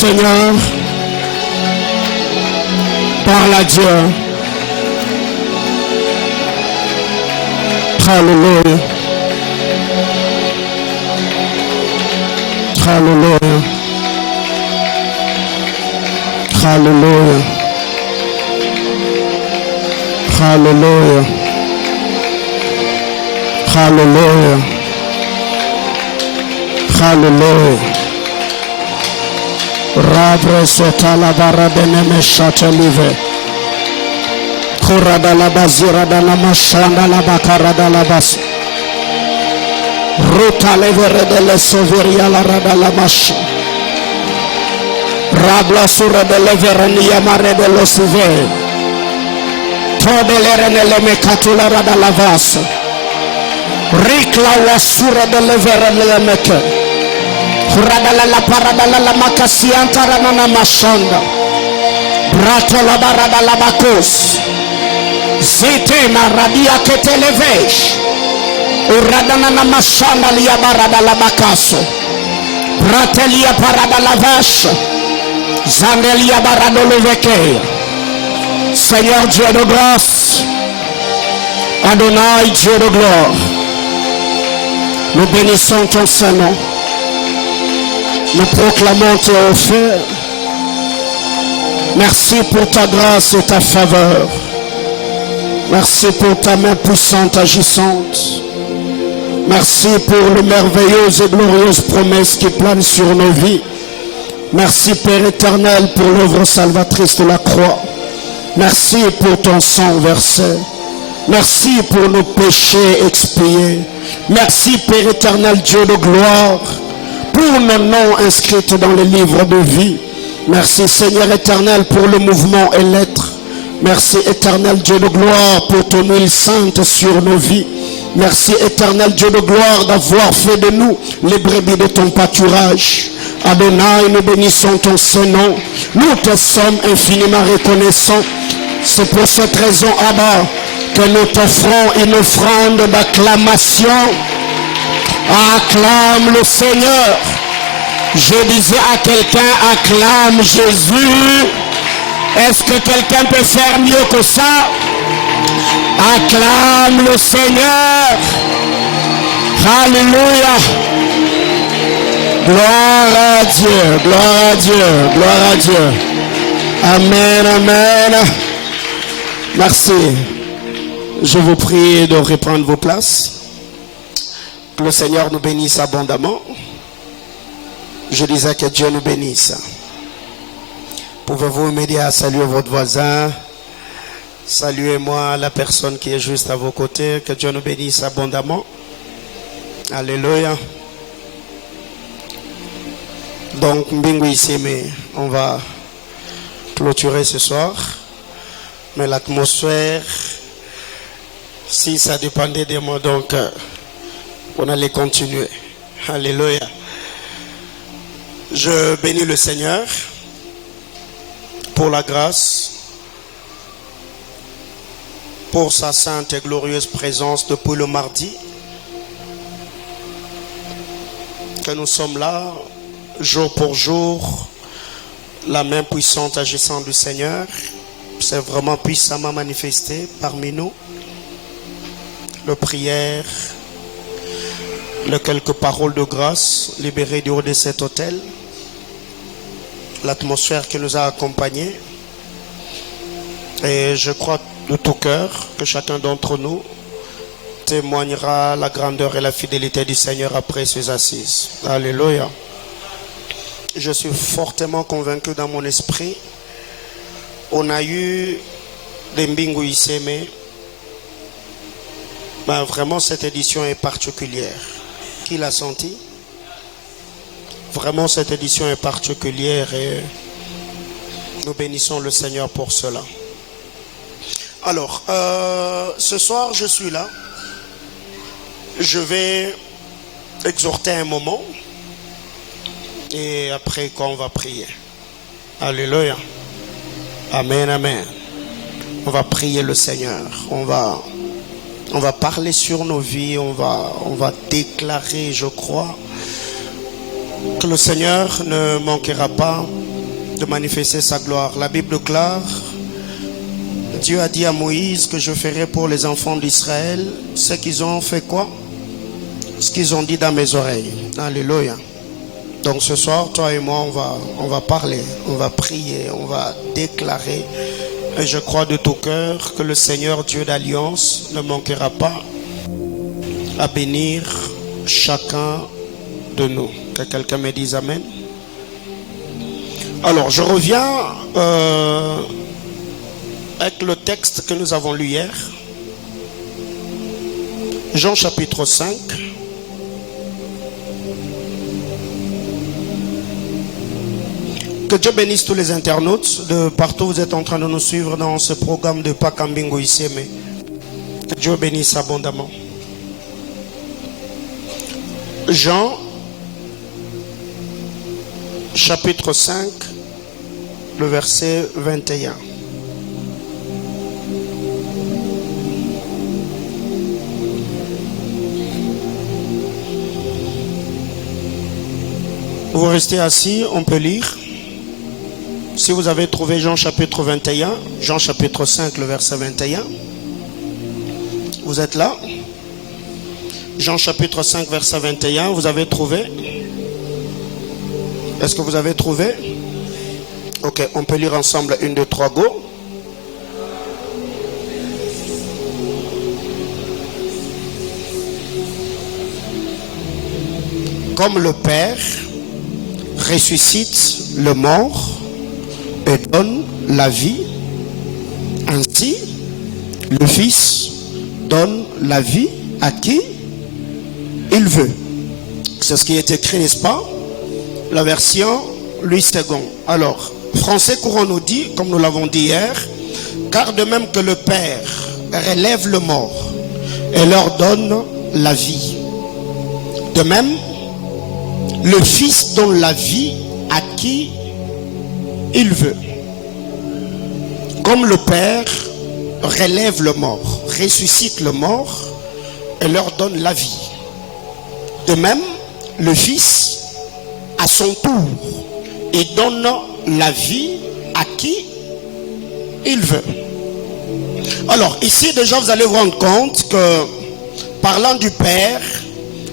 Seigneur. Parle à Dieu. Alléluia. Alléluia. Alléluia. Alléluia. Alléluia. Alléluia. Rabre sota la baradene me chatelive. Korada la bazira da la machanda la bakara da la bas. Ruta levere de le soveria la rada la mash. Rabla sura de leverenia mare de lo sive. Tode le rene le mecatula rada la vas. Rikla wasura de levere le meke. Radala la paradala la makasianta ranana mashanda. Brato la barada la bakos. Zete maradia que te levesh. Uradana na mashanda lia barada la bakaso. Bratelia parada la vache. Zandelia barado leveke. Seigneur Dieu de grâce. Adonai Dieu de gloire. Nous bénissons ton Saint-Nom. Nous proclamons tes offres. Merci pour ta grâce et ta faveur. Merci pour ta main puissante agissante. Merci pour les merveilleuses et glorieuses promesses qui planent sur nos vies. Merci Père éternel pour l'œuvre salvatrice de la croix. Merci pour ton sang versé. Merci pour nos péchés expiés. Merci Père éternel Dieu de gloire. Pour nos noms inscrits dans le livre de vie. Merci Seigneur éternel pour le mouvement et l'être. Merci éternel Dieu de gloire pour ton huile sainte sur nos vies. Merci éternel Dieu de gloire d'avoir fait de nous les brebis de ton pâturage. Adonai, nous bénissons ton Saint-Nom. Nous te sommes infiniment reconnaissants. C'est pour cette raison, Abba, que nous t'offrons une offrande d'acclamation. Acclame le Seigneur. Je disais à quelqu'un, acclame Jésus. Est-ce que quelqu'un peut faire mieux que ça? Acclame le Seigneur. Alléluia. Gloire à Dieu, gloire à Dieu, gloire à Dieu. Amen, amen. Merci. Je vous prie de reprendre vos places. Que le Seigneur nous bénisse abondamment. Je disais que Dieu nous bénisse. Pouvez-vous m'aider à saluer votre voisin? Saluez-moi la personne qui est juste à vos côtés. Que Dieu nous bénisse abondamment. Alléluia. Donc, Mbingu Iseme, on va clôturer ce soir. Mais l'atmosphère, si ça dépendait de moi, donc on allait continuer. Alléluia. Je bénis le Seigneur pour la grâce, pour sa sainte et glorieuse présence depuis le mardi. Que nous sommes là, jour pour jour, la main puissante agissante du Seigneur s'est vraiment puissamment manifestée parmi nous. Les prières, les quelques paroles de grâce libérées du haut de cet autel, l'atmosphère qui nous a accompagnés. Et je crois de tout cœur que chacun d'entre nous témoignera la grandeur et la fidélité du Seigneur après ses assises. Alléluia. Je suis fortement convaincu dans mon esprit. On a eu des Mbingu Iseme. Ben vraiment, cette édition est particulière. Qui l'a senti? Vraiment, cette édition est particulière et nous bénissons le Seigneur pour cela. Alors, ce soir, je suis là. Je vais exhorter un moment. Et après, quand on va prier. Alléluia. Amen, amen. On va prier le Seigneur. On va parler sur nos vies. On va déclarer, je crois, que le Seigneur ne manquera pas de manifester sa gloire. La Bible déclare, Dieu a dit à Moïse que je ferai pour les enfants d'Israël ce qu'ils ont fait quoi? Ce qu'ils ont dit dans mes oreilles. Alléluia. Donc ce soir, toi et moi, on va parler, on va prier, on va déclarer. Et je crois de tout cœur que le Seigneur Dieu d'Alliance ne manquera pas à bénir chacun de nous. Que quelqu'un me dise Amen. Alors, je reviens avec le texte que nous avons lu hier. Jean chapitre 5. Que Dieu bénisse tous les internautes de partout où vous êtes en train de nous suivre dans ce programme de Pakambingo Iseme. Que Dieu bénisse abondamment. Jean chapitre 5, le verset 21. Vous restez assis, on peut lire. Si vous avez trouvé Jean chapitre 21, Jean chapitre 5, le verset 21. Vous êtes là? Jean chapitre 5, verset 21, vous avez trouvé? Est-ce que vous avez trouvé? Ok, on peut lire ensemble 1, 2, 3, go. Comme le Père ressuscite le mort et donne la vie, ainsi le Fils donne la vie à qui il veut. C'est ce qui est écrit, n'est-ce pas? La version Louis II. Alors, français courant nous dit, comme nous l'avons dit hier, car de même que le Père relève le mort et leur donne la vie, de même le Fils donne la vie à qui il veut. Comme le Père relève le mort, ressuscite le mort et leur donne la vie, de même le Fils à son tour et donne la vie à qui il veut. Alors ici déjà vous allez vous rendre compte que parlant du Père,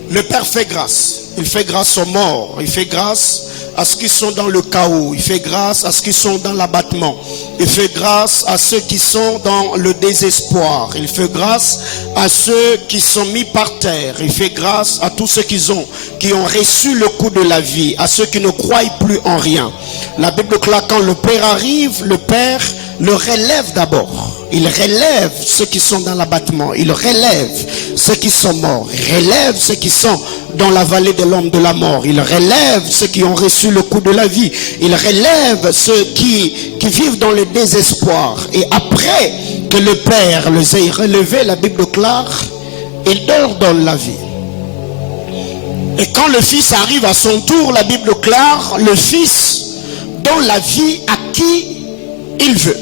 le Père fait grâce. Il fait grâce aux morts, il fait grâce à ceux qui sont dans le chaos, il fait grâce à ceux qui sont dans l'abattement, il fait grâce à ceux qui sont dans le désespoir, il fait grâce à ceux qui sont mis par terre, il fait grâce à tous ceux qui ont reçu le coup de la vie, à ceux qui ne croient plus en rien. La Bible déclare quand le Père arrive, le Père le relève d'abord. Il relève ceux qui sont dans l'abattement, il relève ceux qui sont morts, il relève ceux qui sont dans la vallée de l'ombre de la mort, il relève ceux qui ont reçu le coup de la vie, il relève ceux qui vivent dans le désespoir. Et après que le Père les ait relevés, la Bible déclare, il leur donne la vie. Et quand le Fils arrive à son tour, la Bible déclare, le Fils donne la vie à qui il veut.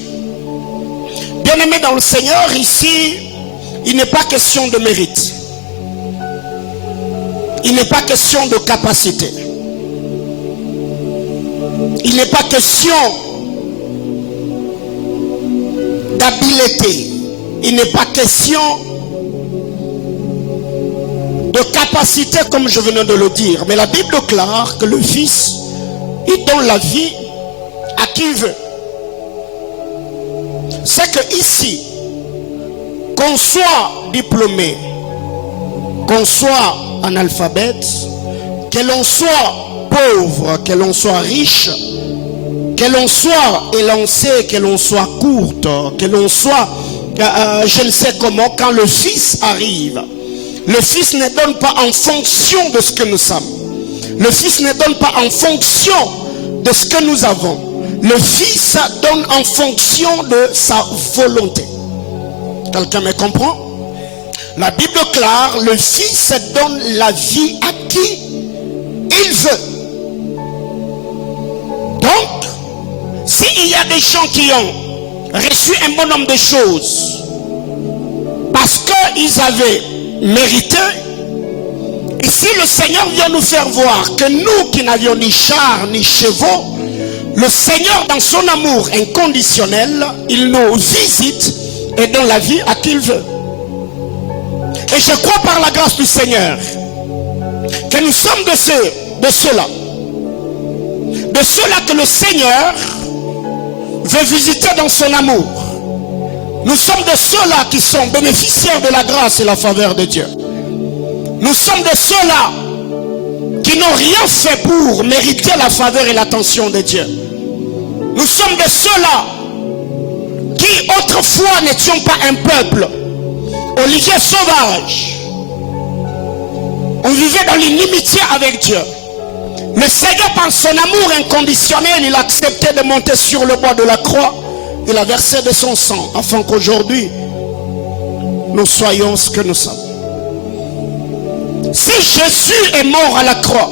Bien-aimés dans le Seigneur, ici, il n'est pas question de mérite. Il n'est pas question de capacité. Il n'est pas question d'habileté. Il n'est pas question de capacité comme je venais de le dire. Mais la Bible déclare que le Fils, il donne la vie à qui il veut. C'est que ici, qu'on soit diplômé, qu'on soit analphabète, que l'on soit pauvre, que l'on soit riche, que l'on soit élancé, que l'on soit courte, que l'on soit je ne sais comment, quand le Fils arrive, le Fils ne donne pas en fonction de ce que nous sommes. Le Fils ne donne pas en fonction de ce que nous avons. Le Fils donne en fonction de sa volonté. Quelqu'un me comprend? La Bible déclare, le Fils donne la vie à qui il veut. Donc, s'il y a des gens qui ont reçu un bon nombre de choses parce qu'ils avaient mérité, et si le Seigneur vient nous faire voir que nous qui n'avions ni chars ni chevaux, le Seigneur, dans son amour inconditionnel, il nous visite et donne la vie à qui il veut. Et je crois par la grâce du Seigneur que nous sommes de ceux-là que le Seigneur veut visiter dans son amour. Nous sommes de ceux-là qui sont bénéficiaires de la grâce et la faveur de Dieu. Nous sommes de ceux-là qui n'ont rien fait pour mériter la faveur et l'attention de Dieu. Nous sommes de ceux-là qui autrefois n'étions pas un peuple. Olivier sauvage. On vivait dans l'inimitié avec Dieu. Le Seigneur, par son amour inconditionnel, il a accepté de monter sur le bois de la croix. Il a versé de son sang afin qu'aujourd'hui nous soyons ce que nous sommes. Si Jésus est mort à la croix,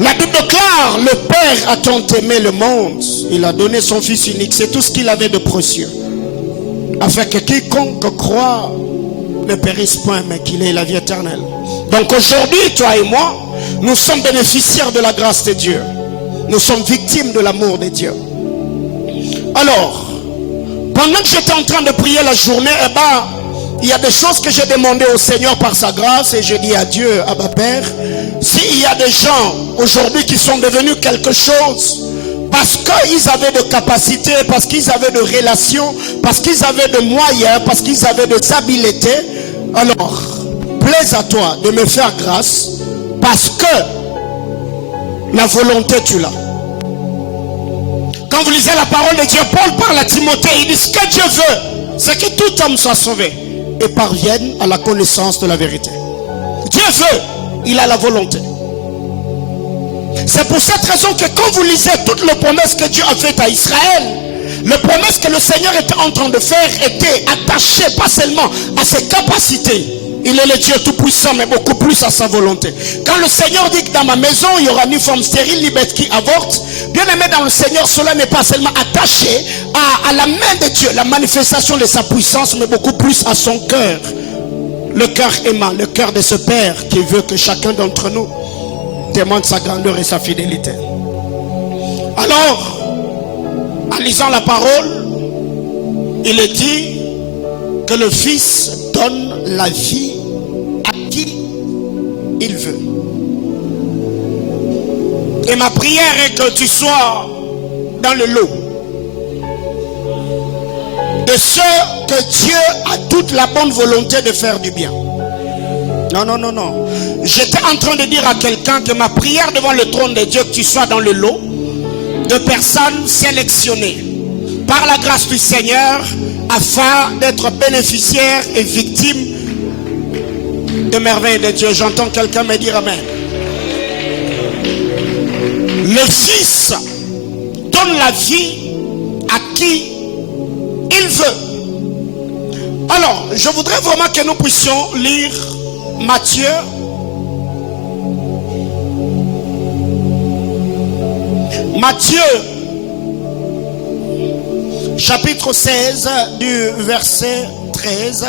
la Bible déclare: le Père a tant aimé le monde, il a donné son Fils unique. C'est tout ce qu'il avait de précieux, afin que quiconque croit ne périsse point, mais qu'il ait la vie éternelle. Donc aujourd'hui, toi et moi, nous sommes bénéficiaires de la grâce de Dieu. Nous sommes victimes de l'amour de Dieu. Alors, pendant que j'étais en train de prier la journée, il y a des choses que j'ai demandées au Seigneur par sa grâce, et je dis à Dieu, à ma Père, s'il y a des gens aujourd'hui qui sont devenus quelque chose parce qu'ils avaient de capacités, parce qu'ils avaient de relations, parce qu'ils avaient de moyens, parce qu'ils avaient des habiletés, alors plaise à toi de me faire grâce, parce que la volonté tu l'as. Quand vous lisez la parole de Dieu, Paul parle à Timothée, il dit: ce que Dieu veut, c'est que tout homme soit sauvé et parvienne à la connaissance de la vérité. Dieu veut, il a la volonté. C'est pour cette raison que quand vous lisez toutes les promesses que Dieu a faites à Israël, les promesses que le Seigneur était en train de faire étaient attachées pas seulement à ses capacités. Il est le Dieu tout-puissant, mais beaucoup plus à sa volonté. Quand le Seigneur dit que dans ma maison, il y aura ni femme stérile, ni bête qui avorte, bien aimé dans le Seigneur, cela n'est pas seulement attaché à la main de Dieu, la manifestation de sa puissance, mais beaucoup plus à son cœur. Le cœur aimant, le cœur de ce Père qui veut que chacun d'entre nous témoigne sa grandeur et sa fidélité. Alors, en lisant la parole, il est dit que le Fils donne la vie à qui il veut. Et ma prière est que tu sois dans le lot de ceux que Dieu a toute la bonne volonté de faire du bien. Non, non, non, non. J'étais en train de dire à quelqu'un que ma prière devant le trône de Dieu, que tu sois dans le lot de personnes sélectionnées par la grâce du Seigneur afin d'être bénéficiaires et victimes de merveilles de Dieu. J'entends quelqu'un me dire amen. Le Fils donne la vie à qui il veut. Alors, je voudrais vraiment que nous puissions lire Matthieu chapitre 16 du verset 13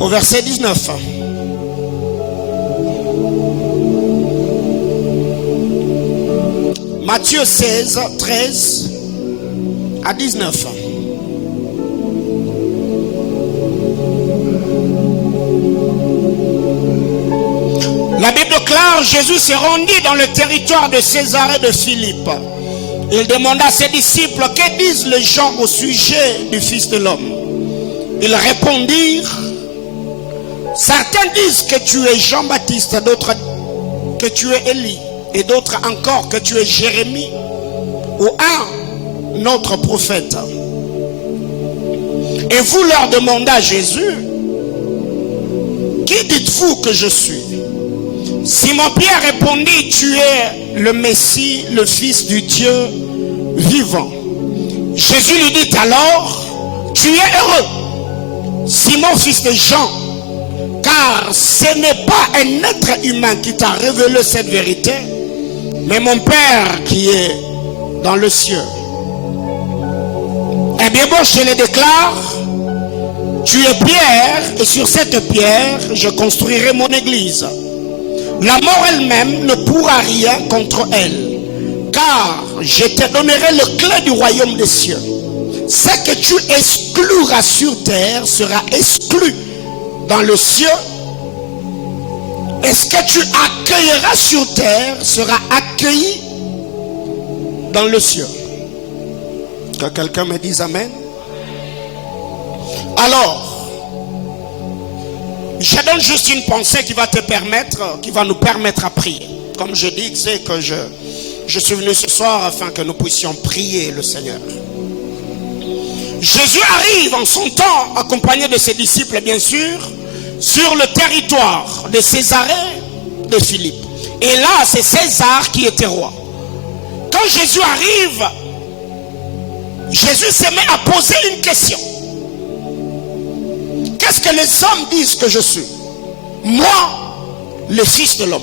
au verset 19. Matthieu 16, 13 à 19. La Bible déclare: Jésus s'est rendu dans le territoire de Césarée de Philippe. Il demanda à ses disciples: que disent les gens au sujet du Fils de l'homme? Ils répondirent: certains disent que tu es Jean-Baptiste, d'autres que tu es Élie, et d'autres encore que tu es Jérémie ou un autre prophète. Et vous leur demandez à Jésus: qui dites-vous que je suis? Simon-Pierre répondit: tu es le Messie, le Fils du Dieu vivant. Jésus lui dit alors: tu es heureux, Simon, fils de Jean, car ce n'est pas un être humain qui t'a révélé cette vérité, mais mon Père qui est dans le ciel. Eh bien bon, je le déclare, tu es pierre, et sur cette pierre, je construirai mon église. La mort elle-même ne pourra rien contre elle. car je te donnerai le clé du royaume des cieux. Ce que tu excluras sur terre sera exclu dans le ciel. Et ce que tu accueilleras sur terre sera accueilli dans le ciel. Que quelqu'un me dise amen. Alors, je donne juste une pensée qui va nous permettre à prier. Comme je dis, c'est que je suis venu ce soir afin que nous puissions prier le Seigneur. Jésus arrive en son temps, accompagné de ses disciples bien sûr, sur le territoire de Césarée de Philippe. Et là, c'est César qui était roi. Quand Jésus arrive, Jésus se met à poser une question. Qu'est-ce que les hommes disent que je suis? Moi, le Fils de l'homme.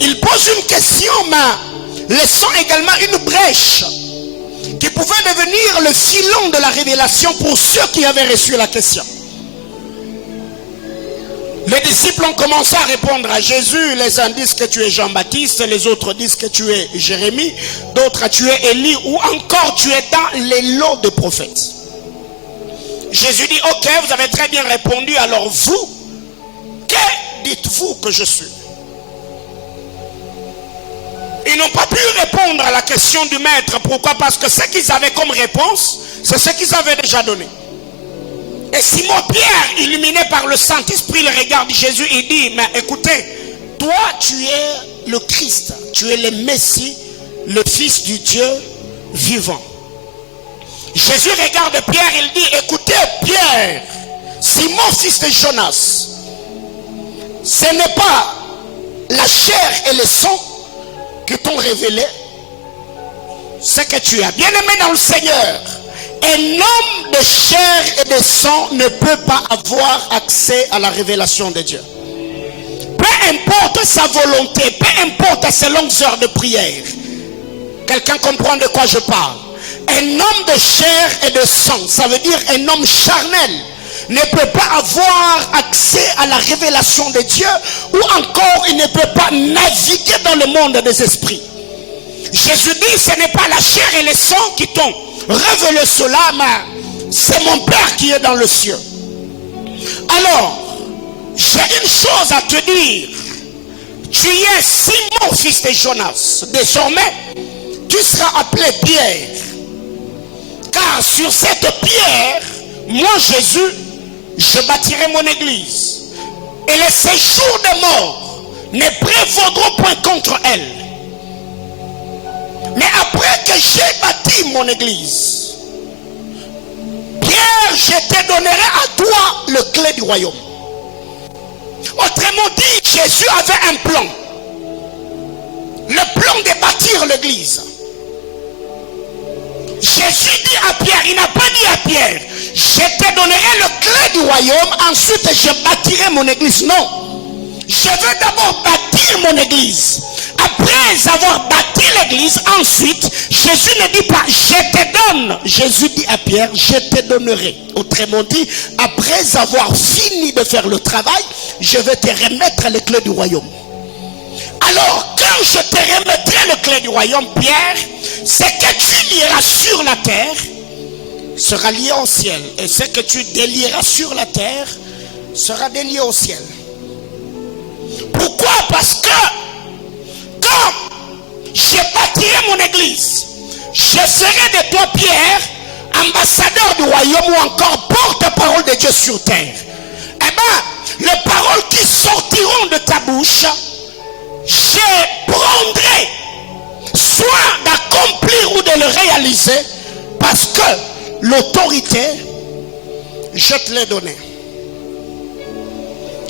Il pose une question, mais laissant également une brèche qui pouvait devenir le filon de la révélation pour ceux qui avaient reçu la question. Les disciples ont commencé à répondre à Jésus. Les uns disent que tu es Jean-Baptiste, les autres disent que tu es Jérémie, d'autres tu es Élie, ou encore tu es dans les lots de prophètes. Jésus dit, ok, vous avez très bien répondu, alors vous, que dites-vous que je suis? Ils n'ont pas pu répondre à la question du maître. Pourquoi? Parce que ce qu'ils avaient comme réponse, c'est ce qu'ils avaient déjà donné. Et Simon-Pierre, illuminé par le Saint-Esprit, le regarde Jésus et dit, mais écoutez, toi tu es le Christ, tu es le Messie, le Fils du Dieu vivant. Jésus regarde Pierre, il dit, écoutez Pierre, Simon fils de Jonas, ce n'est pas la chair et le sang qui t'ont révélé ce que tu as. Bien aimé dans le Seigneur, un homme de chair et de sang ne peut pas avoir accès à la révélation de Dieu. Peu importe sa volonté, peu importe ses longues heures de prière. Quelqu'un comprend de quoi je parle? Un homme de chair et de sang, ça veut dire un homme charnel, ne peut pas avoir accès à la révélation de Dieu, ou encore il ne peut pas naviguer dans le monde des esprits. Jésus dit, ce n'est pas la chair et le sang qui t'ont révélé cela, mais c'est mon Père qui est dans le ciel. Alors, j'ai une chose à te dire. Tu es Simon fils de Jonas. Désormais, tu seras appelé Pierre. Car sur cette pierre, moi Jésus, je bâtirai mon église. Et les séjours des morts ne prévaudront point contre elle. Mais après que j'ai bâti mon église, Pierre, je te donnerai à toi le clé du royaume. Autrement dit, Jésus avait un plan. Le plan de bâtir l'église. Jésus dit à Pierre, il n'a pas dit à Pierre, je te donnerai le clé du royaume, ensuite je bâtirai mon église. Non. Je veux d'abord bâtir mon église. Après avoir bâti l'église, ensuite, Jésus ne dit pas, je te donne. Jésus dit à Pierre, je te donnerai. Autrement dit, après avoir fini de faire le travail, je vais te remettre les clés du royaume. Alors, quand je te remettrai les clés du royaume, Pierre, ce que tu lieras sur la terre sera lié au ciel. Et ce que tu délieras sur la terre sera délié au ciel. Pourquoi? Parce que quand je bâtirai mon église, je serai de toi, Pierre, ambassadeur du royaume ou encore porte-parole de Dieu sur terre. Eh bien, les paroles qui sortiront de ta bouche, je prendrai soin d'accomplir ou de le réaliser, parce que l'autorité, je te l'ai donnée.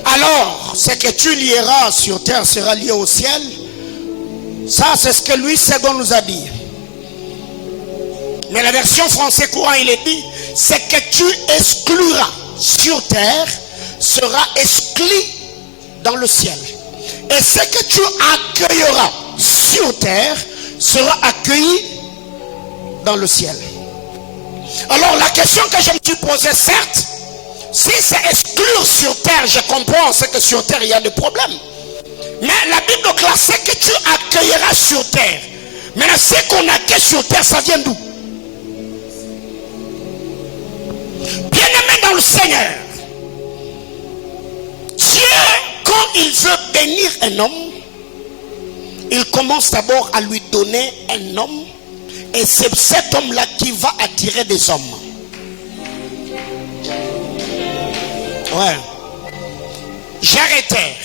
Alors, ce que tu lieras sur terre sera lié au ciel. Ça, c'est ce que Louis II nous a dit. Mais la version français courant, il est dit, ce que tu excluras sur terre sera exclu dans le ciel. Et ce que tu accueilleras sur terre sera accueilli dans le ciel. Alors la question que je me suis posée, certes, si c'est exclure sur terre, je comprends, c'est que sur terre il y a des problèmes. Mais la Bible classe, ce que tu accueilleras sur terre. Maintenant, ce qu'on accueille sur terre, ça vient d'où? Bien-aimé dans le Seigneur, Dieu, quand il veut bénir un homme, il commence d'abord à lui donner un homme. Et c'est cet homme-là qui va attirer des hommes. Ouais. J'arrêtais.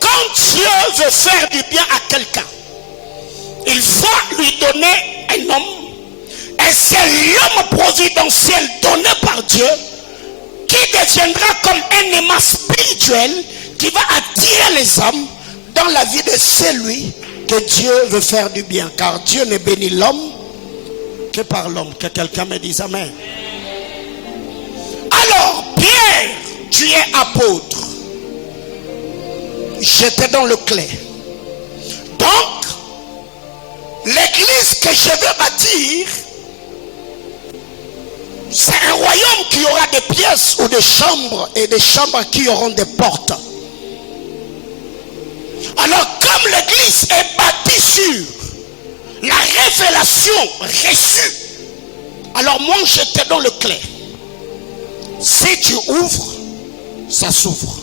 Quand Dieu veut faire du bien à quelqu'un, il va lui donner un homme. Et c'est l'homme providentiel donné par Dieu qui deviendra comme un aimant spirituel qui va attirer les hommes dans la vie de celui que Dieu veut faire du bien. Car Dieu ne bénit l'homme que par l'homme. Que quelqu'un me dise amen. Alors, Pierre, tu es apôtre. J'étais dans le clé. Donc, l'église que je veux bâtir, c'est un royaume qui aura des pièces ou des chambres, et des chambres qui auront des portes. Alors, comme l'église est bâtie sur la révélation reçue, alors moi j'étais dans le clé. Si tu ouvres, ça s'ouvre.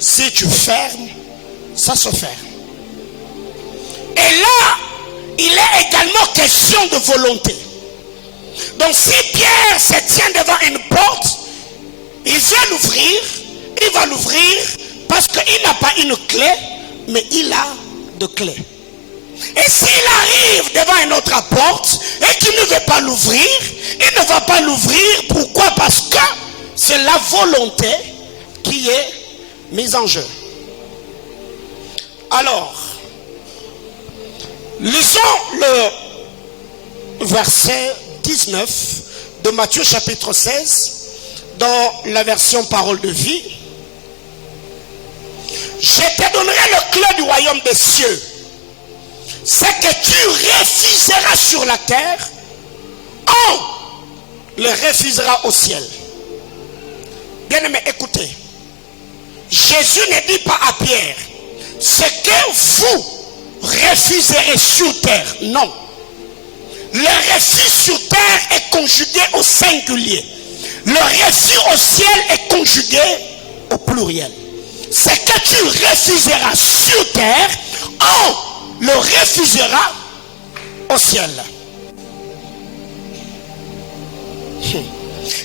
Si tu fermes, ça se ferme. Et là, il est également question de volonté. Donc si Pierre se tient devant une porte, il veut l'ouvrir, il va l'ouvrir parce qu'il n'a pas une clé, mais il a de clés. Et s'il arrive devant une autre porte et qu'il ne veut pas l'ouvrir, il ne va pas l'ouvrir. Pourquoi? Parce que c'est la volonté qui est mise en jeu. Alors, lisons le verset 19 de Matthieu chapitre 16 dans la version parole de vie. Je te donnerai le clé du royaume des cieux. Ce que tu refuseras sur la terre, on le refusera au ciel. Bien-aimé, écoutez. Jésus ne dit pas à Pierre, ce que vous refuserez sur terre. Non. Le refus sur terre est conjugué au singulier. Le refus au ciel est conjugué au pluriel. Ce que tu refuseras sur terre, on le refusera au ciel.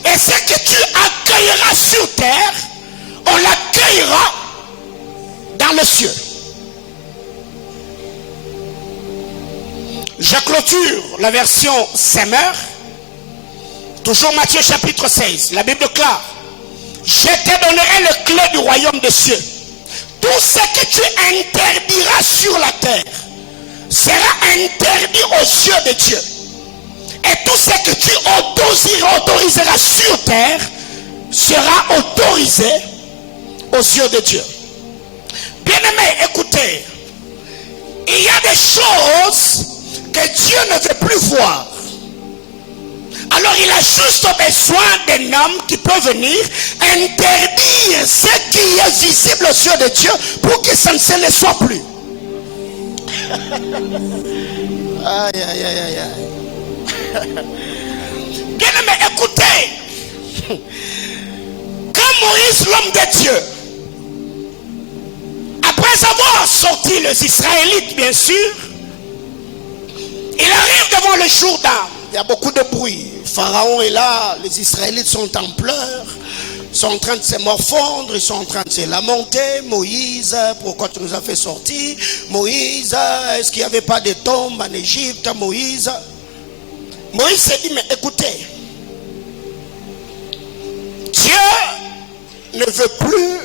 Et ce que tu accueilleras sur terre, on l'accueillera dans le ciel. Je clôture la version Semeur. Toujours Matthieu chapitre 16. La Bible déclare, je te donnerai le clé du royaume des cieux. Tout ce que tu interdiras sur la terre sera interdit aux yeux de Dieu. Et tout ce que tu autoriseras sur terre sera autorisé aux yeux de Dieu. Bien-aimés, écoutez. Il y a des choses que Dieu ne veut plus voir. Alors il a juste besoin d'un homme qui peut venir interdire ce qui est visible aux yeux de Dieu pour que ça ne se le soit plus. Aïe, aïe, aïe, aïe, aïe. Bien aimé, écoutez. Quand Moïse, l'homme de Dieu, après avoir sorti les Israélites, bien sûr, il arrive devant le Jourdain. Il y a beaucoup de bruit. Pharaon est là, les Israélites sont en pleurs, ils sont en train de se morfondre, ils sont en train de se lamenter. Moïse, pourquoi tu nous as fait sortir? Moïse, est-ce qu'il n'y avait pas de tombes en Égypte? Moïse s'est dit, mais écoutez, Dieu ne veut plus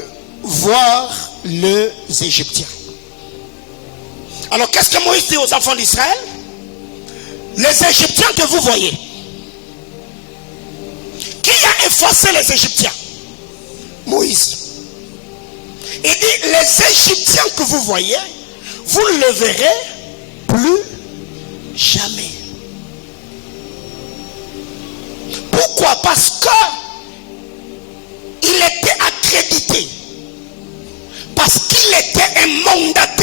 voir les Égyptiens. Alors qu'est-ce que Moïse dit aux enfants d'Israël? Les Égyptiens que vous voyez, qui a effacé les Égyptiens? Moïse. Il dit, les Égyptiens que vous voyez, vous ne le verrez plus jamais. Pourquoi? Parce que il était accrédité. Parce qu'il était un mandataire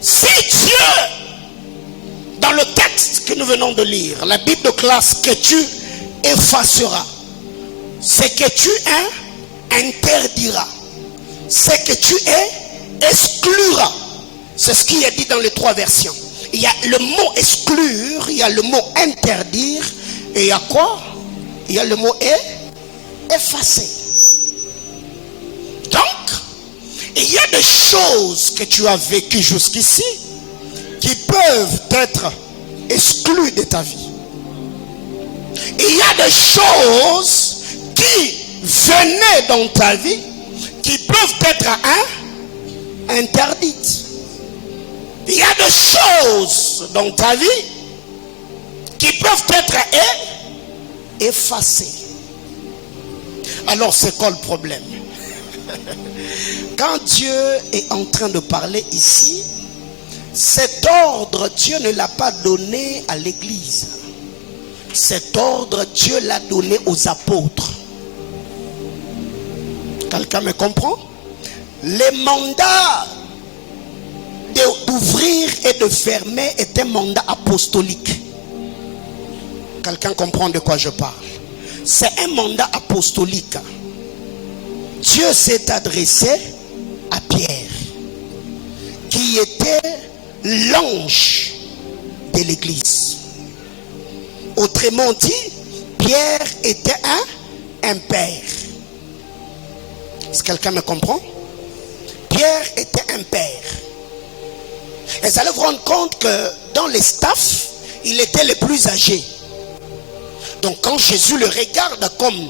Si Dieu, dans le texte que nous venons de lire, la Bible déclare que tu effaceras, c'est que tu interdiras, c'est que tu excluras. C'est ce qui est dit dans les 3 versions. Il y a le mot exclure, il y a le mot interdire, et il y a quoi? Il y a le mot effacer. Donc, il y a des choses que tu as vécues jusqu'ici qui peuvent être exclues de ta vie. Il y a des choses qui venaient dans ta vie qui peuvent être interdites. Il y a des choses dans ta vie qui peuvent être effacées. Alors c'est quoi le problème? Quand Dieu est en train de parler ici, cet ordre, Dieu ne l'a pas donné à l'église. Cet ordre, Dieu l'a donné aux apôtres. Quelqu'un me comprend? Les mandats d'ouvrir et de fermer est un mandat apostolique. Quelqu'un comprend de quoi je parle? C'est un mandat apostolique. Dieu s'est adressé à Pierre, qui était l'ange de l'église. Autrement dit, Pierre était un père. Est-ce que quelqu'un me comprend? Pierre était un père. Et vous allez vous rendre compte que dans les staffs, il était le plus âgé. Donc quand Jésus le regarde comme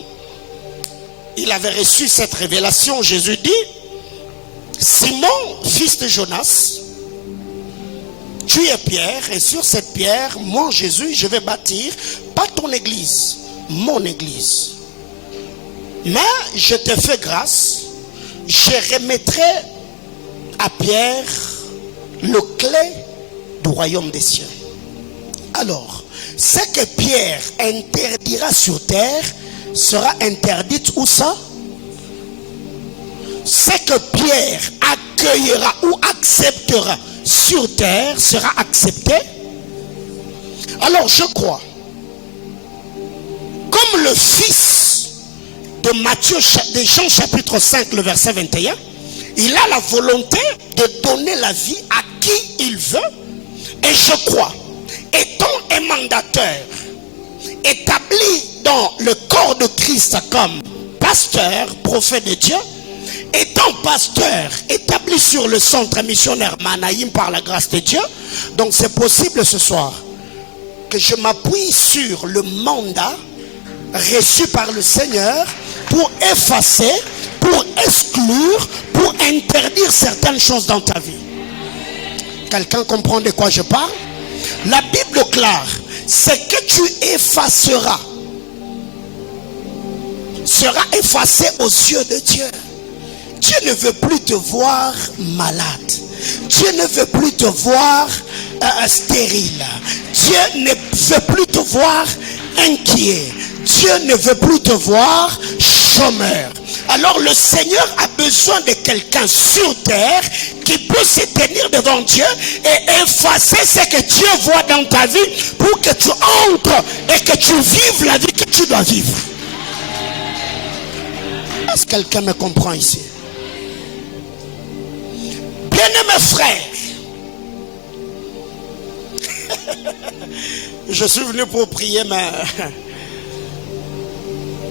il avait reçu cette révélation, Jésus dit: Simon, fils de Jonas, tu es Pierre, et sur cette pierre, moi Jésus, je vais bâtir, pas ton église, mon église. Mais je te fais grâce, je remettrai à Pierre le clé du royaume des cieux. Alors, ce que Pierre interdira sur terre sera interdite où ça? Ce que Pierre accueillera ou acceptera sur terre sera accepté. Alors je crois, comme le fils de Matthieu, de Jean chapitre 5, le verset 21, il a la volonté de donner la vie à qui il veut. Et je crois, étant un mandateur établi dans le corps de Christ comme pasteur, prophète de Dieu, étant pasteur établi sur le centre missionnaire Manaïm par la grâce de Dieu, donc c'est possible ce soir que je m'appuie sur le mandat reçu par le Seigneur pour effacer, pour exclure, pour interdire certaines choses dans ta vie. Quelqu'un comprend de quoi je parle? La Bible déclare, ce que tu effaceras sera effacé aux yeux de Dieu. Dieu ne veut plus te voir malade. Dieu ne veut plus te voir stérile. Dieu ne veut plus te voir inquiet. Dieu ne veut plus te voir chômeur. Alors le Seigneur a besoin de quelqu'un sur terre qui peut se tenir devant Dieu et effacer ce que Dieu voit dans ta vie pour que tu entres et que tu vives la vie que tu dois vivre. Est-ce que quelqu'un me comprend ici? Bien-aimés frères, je suis venu pour prier, mais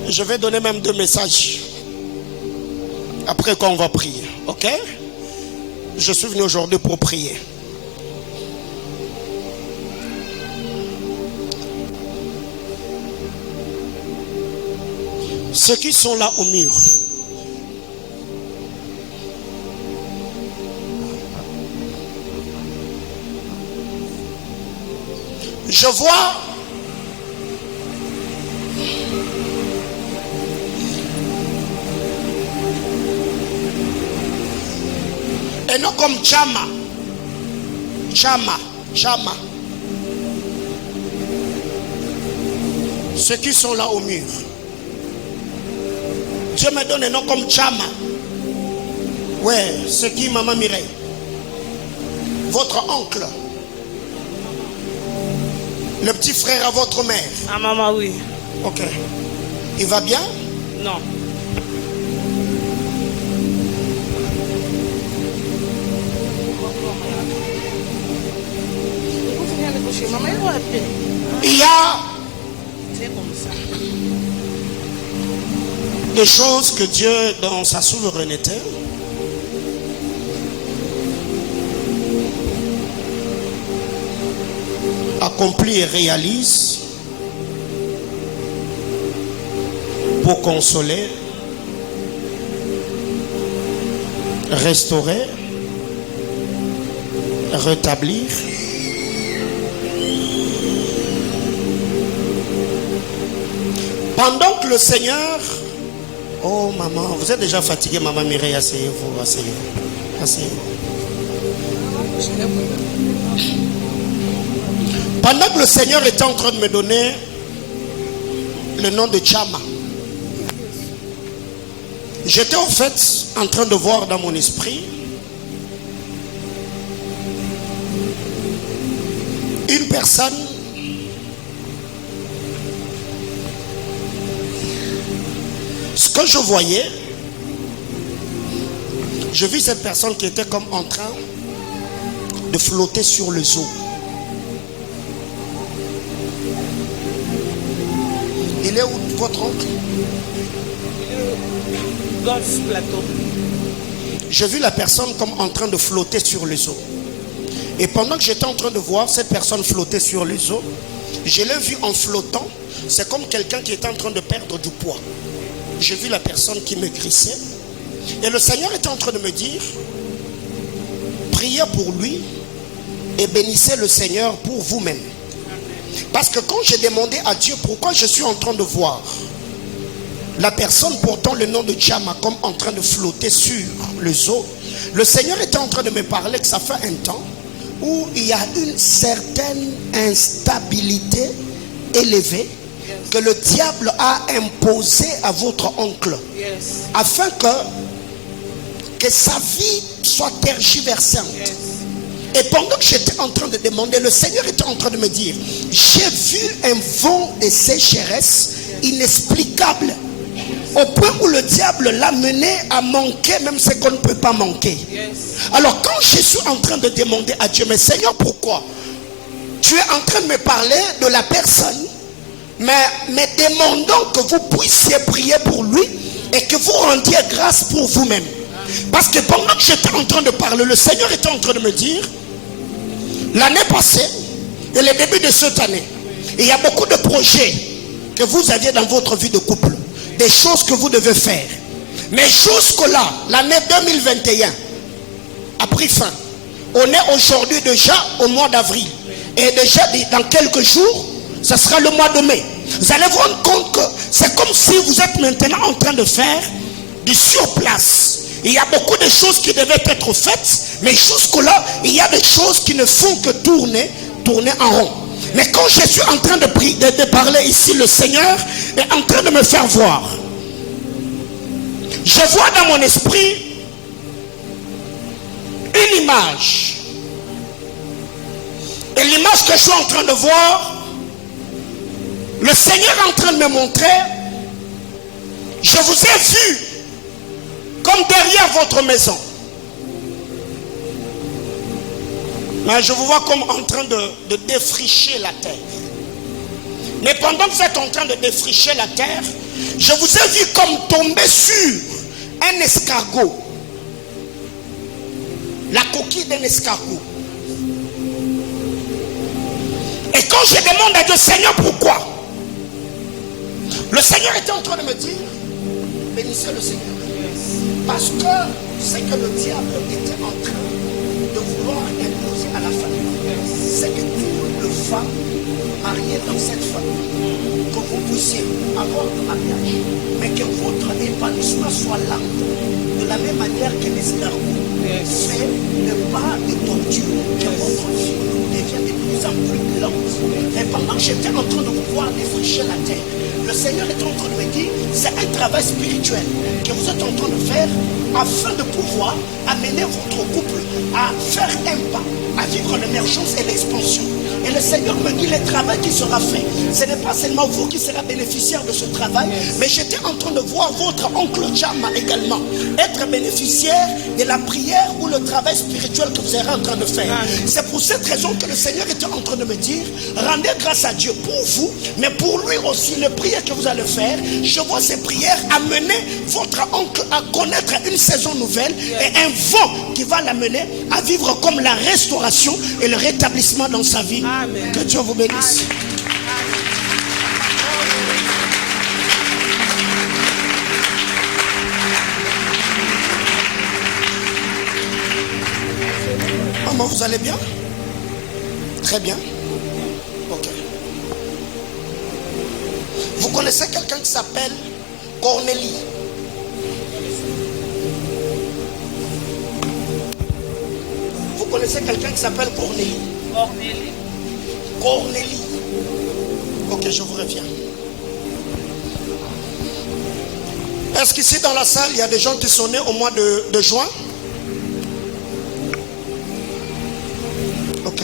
je vais donner même 2 messages après qu'on va prier, ok? Je suis venu aujourd'hui pour prier. Ceux qui sont là au mur, je vois et non comme Chama. Ceux qui sont là au mur, Dieu me donne un nom comme Chama. Ouais, ce qui Maman Mireille. Votre oncle. Le petit frère à votre mère. Ah, maman, oui. Ok. Il va bien? Non. Il y a des choses que Dieu, dans sa souveraineté, accomplit et réalise pour consoler, restaurer, rétablir. Pendant que le Seigneur... Oh maman, vous êtes déjà fatiguée, maman Mireille, asseyez-vous, asseyez-vous, asseyez-vous. Pendant que le Seigneur était en train de me donner le nom de Chama, j'étais en fait en train de voir dans mon esprit une personne ce que je voyais, je vis cette personne qui était comme en train de flotter sur le zoo. Il est où votre oncle? Golf Plateau. J'ai vu la personne comme en train de flotter sur les eaux. Et pendant que j'étais en train de voir cette personne flotter sur les eaux, je l'ai vu en flottant. C'est comme quelqu'un qui était en train de perdre du poids. J'ai vu la personne qui maigrissait. Et le Seigneur était en train de me dire, priez pour lui et bénissez le Seigneur pour vous-même. Parce que quand j'ai demandé à Dieu pourquoi je suis en train de voir la personne portant le nom de Chama comme en train de flotter sur les eaux, le Seigneur était en train de me parler que ça fait un temps où il y a une certaine instabilité élevée que le diable a imposée à votre oncle, afin que sa vie soit tergiversante. Et pendant que j'étais en train de demander, le Seigneur était en train de me dire, j'ai vu un vent de sécheresse inexplicable, au point où le diable l'a mené à manquer même ce qu'on ne peut pas manquer. Alors quand je suis en train de demander à Dieu, mais Seigneur, pourquoi tu es en train de me parler de la personne, mais demandons que vous puissiez prier pour lui et que vous rendiez grâce pour vous-même. Parce que pendant que j'étais en train de parler, le Seigneur était en train de me dire, l'année passée et le début de cette année, il y a beaucoup de projets que vous aviez dans votre vie de couple, des choses que vous devez faire. Mais jusque là, l'année 2021 a pris fin. On est aujourd'hui déjà au mois d'avril. Et déjà dans quelques jours, ce sera le mois de mai. Vous allez vous rendre compte que c'est comme si vous êtes maintenant en train de faire du surplace. Il y a beaucoup de choses qui devaient être faites, mais jusque-là, il y a des choses qui ne font que tourner en rond. Mais quand je suis en train de parler ici, le Seigneur est en train de me faire voir. Je vois dans mon esprit une image. Et l'image que je suis en train de voir, le Seigneur est en train de me montrer, je vous ai vu comme derrière votre maison. Mais je vous vois comme en train de défricher la terre. Mais pendant que vous êtes en train de défricher la terre, je vous ai vu comme tomber sur un escargot. La coquille d'un escargot. Et quand je demande à Dieu, Seigneur, pourquoi? Le Seigneur était en train de me dire, bénissez le Seigneur. Parce que c'est que le diable était en train de vouloir imposer à la famille. C'est que toute le femme mariée dans cette famille, que vous puissiez avoir le mariage, mais que votre épanouissement soit là. De la même manière que l'escargot fait le pas de tortue, que votre vie devient de plus en plus lente. Et pendant que j'étais en train de vous voir défricher la terre, le Seigneur est en train de me dire, c'est un travail spirituel que vous êtes en train de faire afin de pouvoir amener votre couple à faire un pas à vivre l'émergence et l'expansion. Et le Seigneur me dit, le travail qui sera fait, ce n'est pas seulement vous qui serez bénéficiaire de ce travail, mais j'étais en train de voir votre oncle Jama également être bénéficiaire de la prière ou le travail spirituel que vous êtes en train de faire. C'est pour cette raison que le Seigneur était en train de me dire, rendez grâce à Dieu pour vous, mais pour lui aussi, les prières que vous allez faire, je vois ces prières amener votre oncle à connaître une saison nouvelle et un vent qui va l'amener à vivre comme la restauration et le rétablissement dans sa vie. Amen. Que Dieu vous bénisse. Maman, vous allez bien? Très bien. Ok. Vous connaissez quelqu'un qui s'appelle Cornélie? Vous connaissez quelqu'un qui s'appelle Cornélie? Cornélie. Ok, je vous reviens. Est-ce qu'ici dans la salle, il y a des gens qui sont nés au mois de juin? Ok.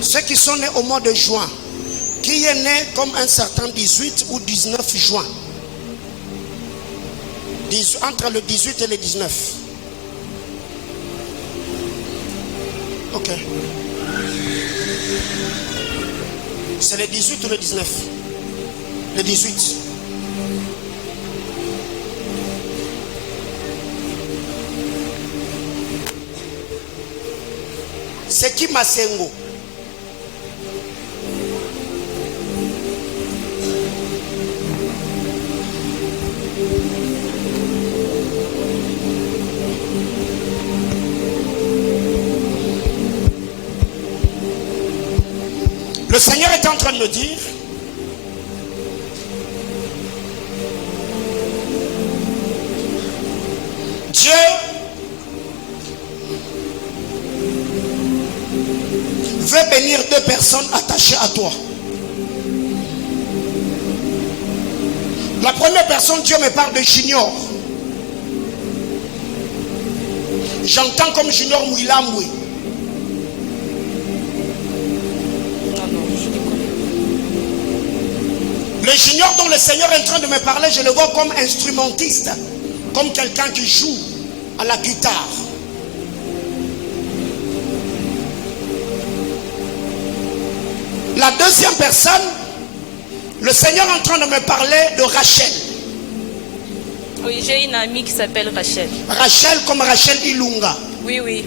Ceux qui sont nés au mois de juin, qui est né comme un certain 18 ou 19 juin? Entre le 18 et le 19. Ok. C'est le 18 ou le 19? Le 18. C'est qui Masengo? Le Seigneur est en train de me dire, Dieu veut bénir deux personnes attachées à toi. La première personne, Dieu me parle de Junior. J'entends comme Junior Mouilamboui. Le Junior dont le Seigneur est en train de me parler, je le vois comme instrumentiste, comme quelqu'un qui joue à la guitare. La deuxième personne, le Seigneur est en train de me parler de Rachel. Oui, j'ai une amie qui s'appelle Rachel. Rachel comme Rachel Ilunga. Oui, oui.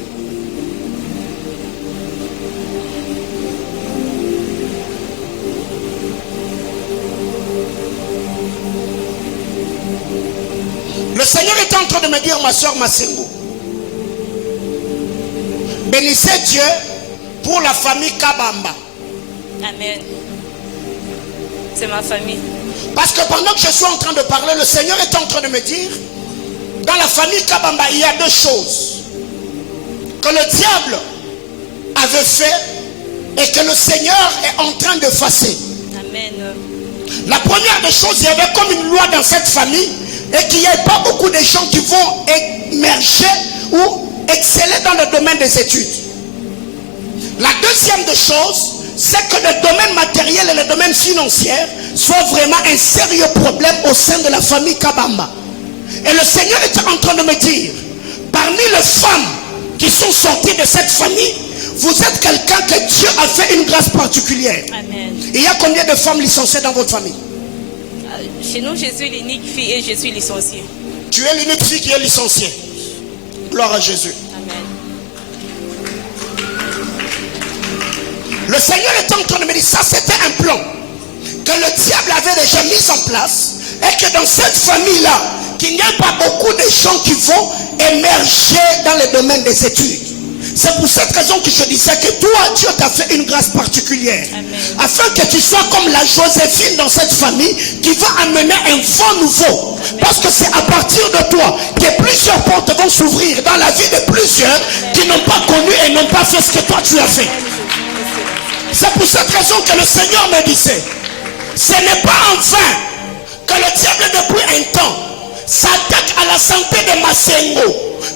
Le Seigneur est en train de me dire, ma soeur Masengo, bénissez Dieu pour la famille Kabamba. Amen. C'est ma famille. Parce que pendant que je suis en train de parler, le Seigneur est en train de me dire, dans la famille Kabamba, il y a deux choses que le diable avait fait et que le Seigneur est en train d'effacer. Amen. La première des choses, il y avait comme une loi dans cette famille et qu'il n'y ait pas beaucoup de gens qui vont émerger ou exceller dans le domaine des études. La deuxième des choses, c'est que le domaine matériel et le domaine financier soient vraiment un sérieux problème au sein de la famille Kabamba. Et le Seigneur est en train de me dire, parmi les femmes qui sont sorties de cette famille, vous êtes quelqu'un que Dieu a fait une grâce particulière. Amen. Il y a combien de femmes licenciées dans votre famille? Chez nous, je suis l'unique fille et je suis licenciée. Tu es l'unique fille qui est licenciée. Gloire à Jésus. Amen. Le Seigneur est en train de me dire, ça c'était un plan que le diable avait déjà mis en place et que dans cette famille-là, qu'il n'y a pas beaucoup de gens qui vont émerger dans le domaine des études. C'est pour cette raison que je disais que toi, Dieu t'a fait une grâce particulière. Amen. Afin que tu sois comme la Joséphine dans cette famille qui va amener un vent nouveau. Amen. Parce que c'est à partir de toi que plusieurs portes vont s'ouvrir dans la vie de plusieurs. Amen. Qui n'ont pas connu et n'ont pas fait ce que toi tu as fait. C'est pour cette raison que le Seigneur me disait, ce n'est pas en vain que le diable depuis un temps s'attaque à la santé de Masengo.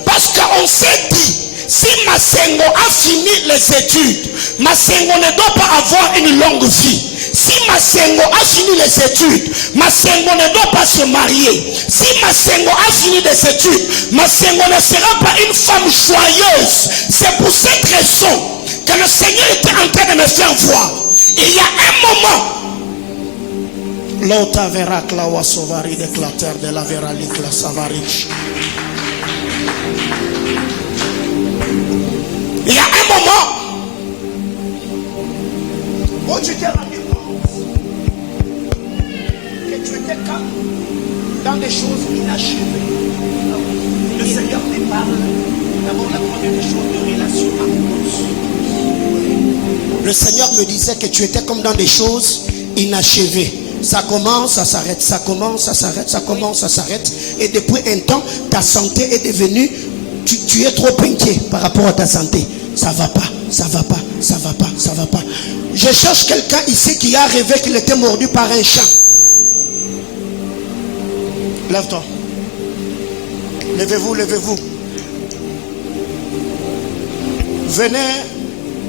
Parce qu'on s'est dit, si Masengo a fini les études, Masengo ne doit pas avoir une longue vie. Si Masengo a fini les études, Masengo ne doit pas se marier. Si Masengo a fini les études, Masengo ne sera pas une femme joyeuse. C'est pour cette raison que le Seigneur était en train de me faire voir. Il y a un moment. L'autre verra clawa sauvari de clater de la vera la savarich. Il y a un moment où tu t'es rendu compte que tu étais comme dans des choses inachevées. Le Seigneur te parle d'abord la première des choses de relation amoureuse. Le Seigneur me disait que tu étais comme dans des choses inachevées. Ça commence, ça s'arrête, ça commence, ça s'arrête, ça commence, ça s'arrête. Et depuis un temps, ta santé est devenue, tu es trop inquiet par rapport à ta santé. Ça va pas, ça va pas, ça va pas, ça va pas. Je cherche quelqu'un ici qui a rêvé qu'il était mordu par un chat. Lève-toi. Levez-vous, levez-vous. Venez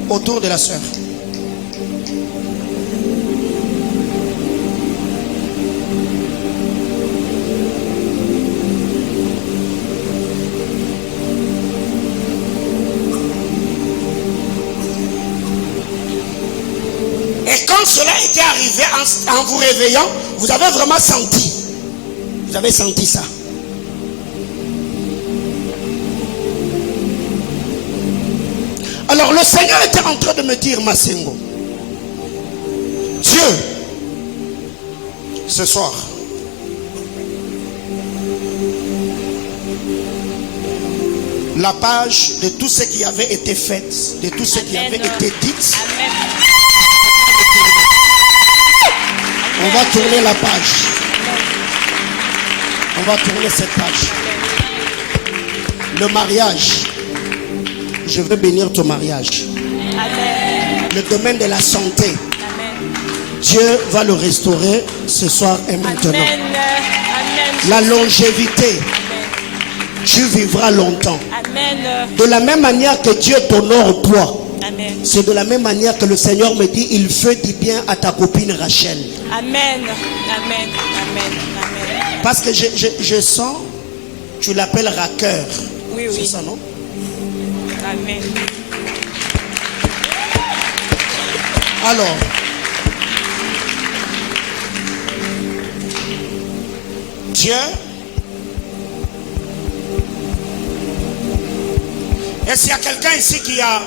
autour de la sœur. Et quand cela était arrivé en vous réveillant, vous avez vraiment senti. Vous avez senti ça. Alors le Seigneur était en train de me dire, Masengo, Dieu, ce soir, la page de tout ce qui avait été fait, de tout ce qui avait été dit, on va tourner la page. On va tourner cette page. Le mariage. Je veux bénir ton mariage. Amen. Le domaine de la santé. Amen. Dieu va le restaurer ce soir et maintenant. Amen. Amen. La longévité. Amen. Tu vivras longtemps. Amen. De la même manière que Dieu t'honore toi. C'est de la même manière que le Seigneur me dit, il fait du bien à ta copine Rachel. Amen. Amen. Amen. Amen. Parce que je sens, tu l'appelles raqueur. Oui, oui. C'est ça, non? Amen. Alors, Dieu, est-ce qu'il y a quelqu'un ici qui a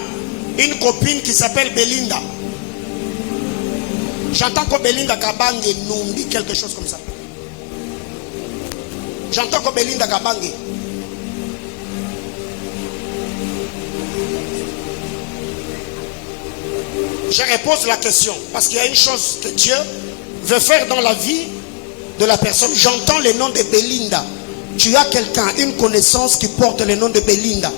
une copine qui s'appelle Belinda? J'entends que Belinda Kabange Numbi, quelque chose comme ça. J'entends que Belinda Kabange. Je repose la question parce qu'il y a une chose que Dieu veut faire dans la vie de la personne. J'entends le nom de Belinda. Tu as quelqu'un, une connaissance qui porte le nom de Belinda.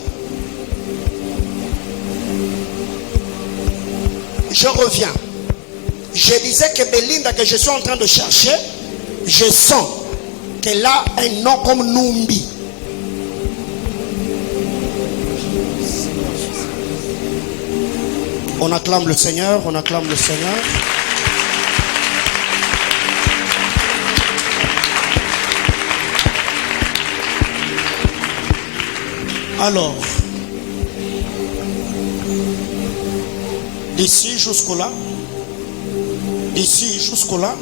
Je reviens. Je disais que Belinda que je suis en train de chercher, je sens qu'elle a un nom comme Numbi. On acclame le Seigneur, on acclame le Seigneur. Alors, d'ici jusqu'au là, d'ici jusqu'au là,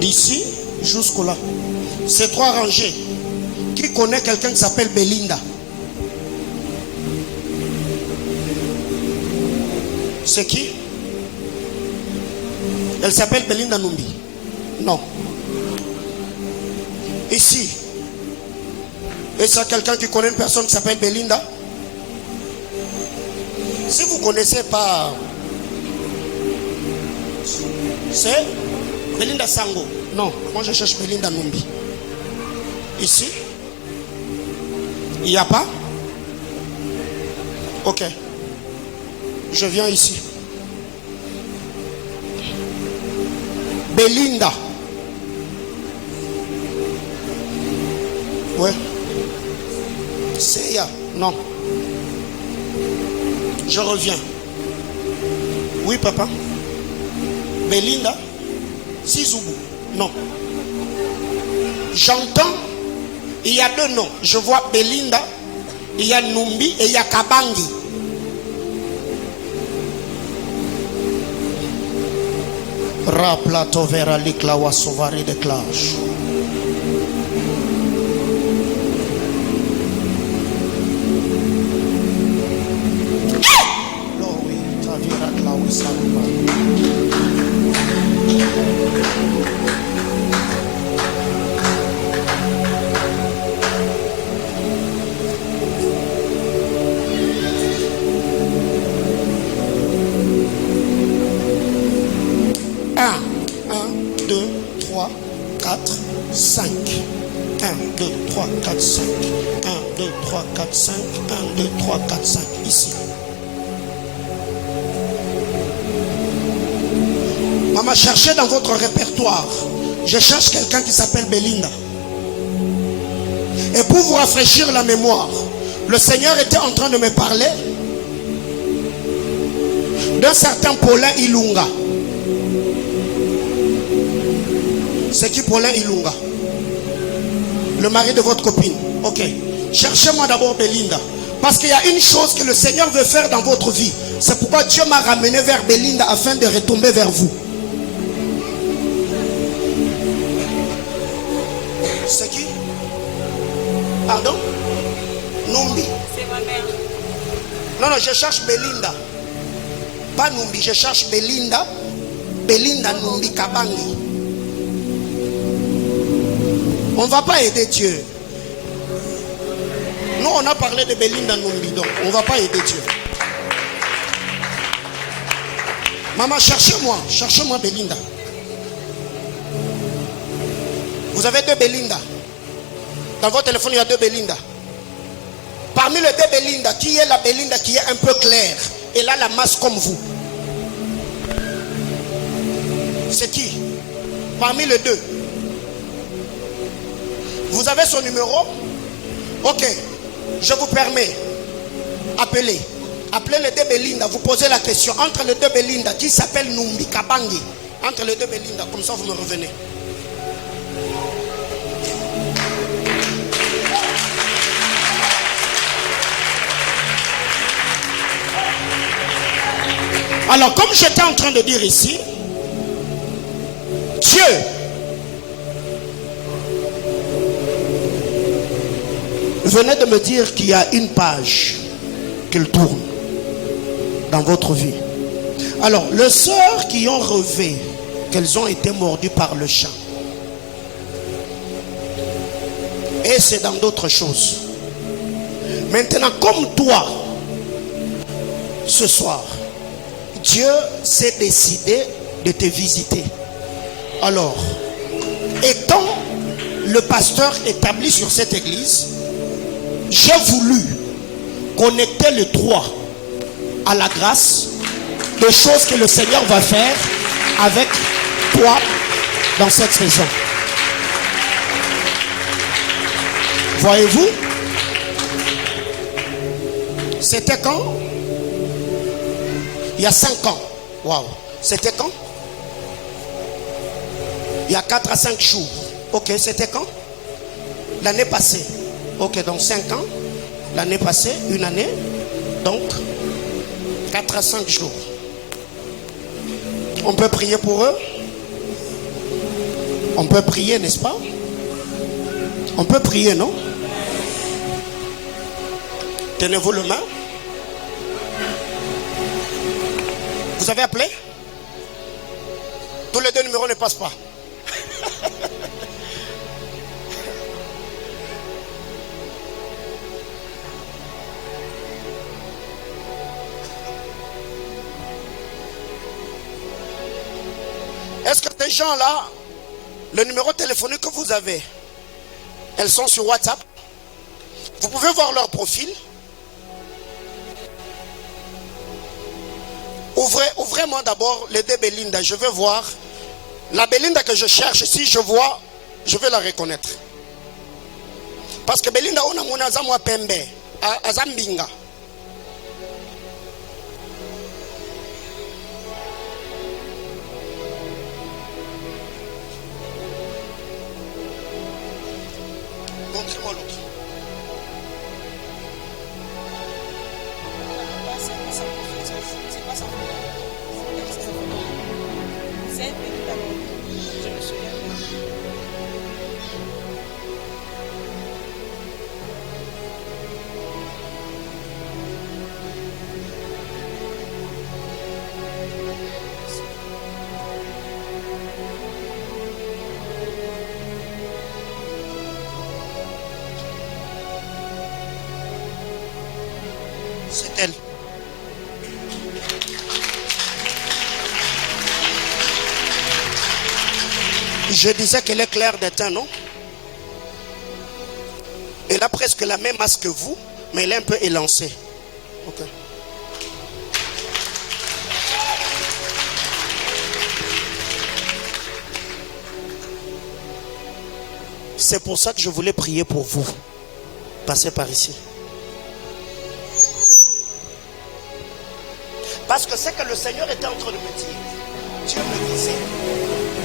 d'ici jusqu'au là, ces trois rangées. Qui connaît quelqu'un qui s'appelle Belinda? C'est qui? Elle s'appelle Belinda Numbi. Non. Ici. Est-ce qu'il y a quelqu'un qui connaît une personne qui s'appelle Belinda? Si vous ne connaissez pas, c'est Belinda Sango. Non, moi je cherche Belinda Numbi. Ici? Il n'y a pas? Ok. Je viens ici. Belinda. Ouais. Seiya, non. Je reviens. Oui, papa. Belinda, Sizoubou, non. J'entends, il y a deux noms. Je vois Belinda, il y a Numbi et il y a Kabangi. Raplato vera liklawa sovari de clash. Lord, tavira klawi salva. Ici. Maman, cherchez dans votre répertoire. Je cherche quelqu'un qui s'appelle Belinda. Et pour vous rafraîchir la mémoire, le Seigneur était en train de me parler d'un certain Paulin Ilunga. C'est qui Paulin Ilunga? Le mari de votre copine. Ok. Cherchez-moi d'abord Belinda. Parce qu'il y a une chose que le Seigneur veut faire dans votre vie. C'est pourquoi Dieu m'a ramené vers Belinda afin de retomber vers vous. C'est qui? Pardon? Numbi. C'est ma mère. Non, je cherche Belinda. Pas Numbi, je cherche Belinda. Belinda Numbi Kabangi. On ne va pas aider Dieu. Nous, on a parlé de Belinda Numbi, donc on ne va pas aider Dieu. Maman, cherchez-moi Belinda. Vous avez deux Belinda. Dans votre téléphone, il y a deux Belinda. Parmi les deux Belinda, qui est la Belinda qui est un peu claire? Et là, la masse comme vous. C'est qui? Parmi les deux. Vous avez son numéro? Ok. Je vous permets. Appelez les deux Belinda. Vous posez la question. Entre les deux Belinda, qui s'appelle Numbi Kabangi? Entre les deux Belinda, comme ça vous me revenez. Alors, comme j'étais en train de dire ici, Dieu venait de me dire qu'il y a une page qu'il tourne dans votre vie. Alors, les sœurs qui ont rêvé qu'elles ont été mordues par le chat, et c'est dans d'autres choses. Maintenant, comme toi, ce soir, Dieu s'est décidé de te visiter. Alors, étant le pasteur établi sur cette église, j'ai voulu connecter le droit à la grâce des choses que le Seigneur va faire avec toi dans cette saison. Voyez-vous? C'était quand? Il y a 5 ans. Waouh. C'était quand? Il y a 4 à 5 jours. Ok, c'était quand? L'année passée. Ok, donc 5 ans. L'année passée, une année. Donc, 4 à 5 jours. On peut prier pour eux? On peut prier, n'est-ce pas? On peut prier, non? Tenez-vous le main. Vous avez appelé? Tous les deux numéros ne passent pas. Est-ce que ces gens-là, le numéro téléphonique que vous avez, elles sont sur WhatsApp? Vous pouvez voir leur profil. Ouvrez-moi d'abord les deux Belinda. Je vais voir. La Belinda que je cherche, si je vois, je vais la reconnaître. Parce que Belinda on a mon azamwa pembe azambinga. Montrez-moi l'autre. C'est pas ça. C'est un petit d'abord. Je me souviens. C'est elle. Je disais qu'elle est claire de teint, non? Elle a presque la même masse que vous, mais elle est un peu élancée. Ok. C'est pour ça que je voulais prier pour vous. Passez par ici. Parce que c'est que le Seigneur était en train de me dire. Dieu me disait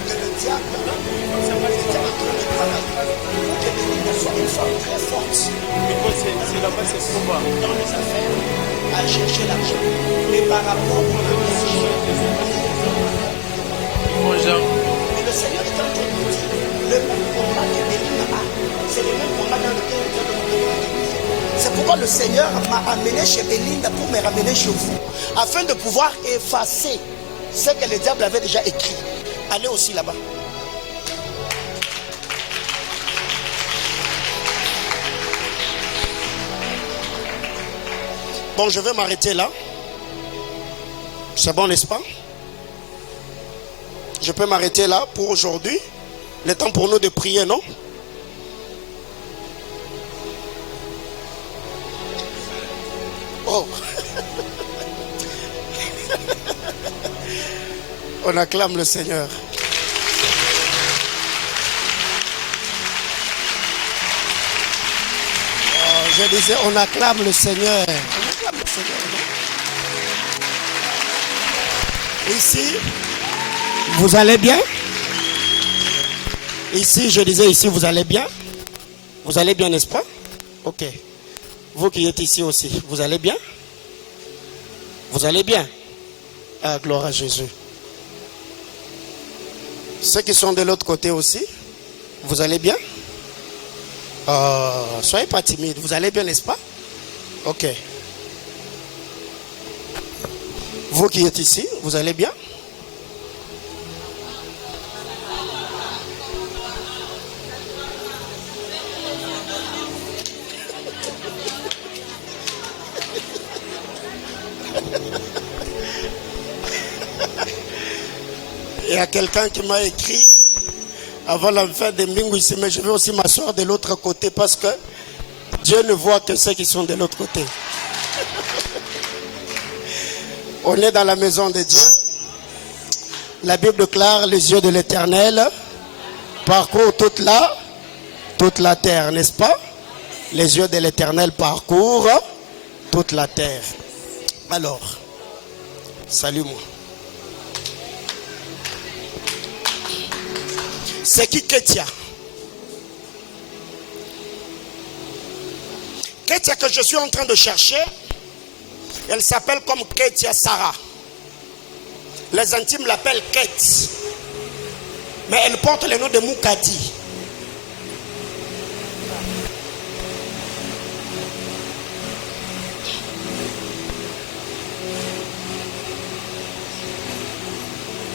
que le diable était en train de travailler pour que Belinda soit une femme très forte. C'est là-bas, c'est combat. Dans les affaires, à chercher l'argent. Mais par rapport à la mission, mais le Seigneur est en train de me dire, le même combat que Belinda a, c'est le même combat dans lequel il vient de me. C'est pourquoi le Seigneur m'a amené chez Belinda pour me ramener chez vous, afin de pouvoir effacer ce que le diable avait déjà écrit. Allez aussi là-bas. Bon, je vais m'arrêter là. C'est bon, n'est-ce pas? Je peux m'arrêter là pour aujourd'hui. Le temps pour nous de prier, non? Oh. On acclame le Seigneur. Oh, je disais, on acclame le Seigneur. On acclame le Seigneur, non? Ici, vous allez bien? Ici, je disais, ici, vous allez bien? Vous allez bien, n'est-ce pas? Ok. Vous qui êtes ici aussi, vous allez bien? Vous allez bien? Ah, gloire à Jésus. Ceux qui sont de l'autre côté aussi, vous allez bien? Soyez pas timide, vous allez bien, n'est-ce pas? Ok. Vous qui êtes ici, vous allez bien? Il y a quelqu'un qui m'a écrit avant la fin de Mbingu ici, mais je vais aussi m'asseoir de l'autre côté parce que Dieu ne voit que ceux qui sont de l'autre côté. On est dans la maison de Dieu. La Bible déclare les yeux de l'Éternel parcourent toute la terre, n'est-ce pas? Les yeux de l'Éternel parcourent toute la terre. Alors, salut-moi. C'est qui Ketia? Ketia que je suis en train de chercher, elle s'appelle comme Ketia Sarah. Les intimes l'appellent Kate. Mais elle porte le nom de Moukadi.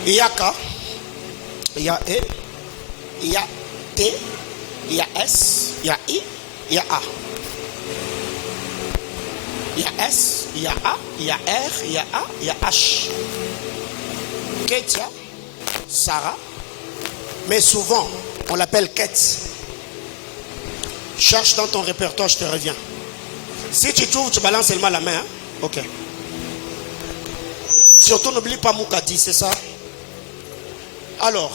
Il y a K, il y a E, il y a T, il y a S, il y a I, il y a A. Il y a S, il y a A, il y a R, il y a A, il y a H. Ketia, Sarah, mais souvent on l'appelle Kate. Cherche dans ton répertoire, je te reviens. Si tu trouves, tu balances seulement la main. Hein? Ok. Surtout n'oublie pas Moukadi, c'est ça? Alors,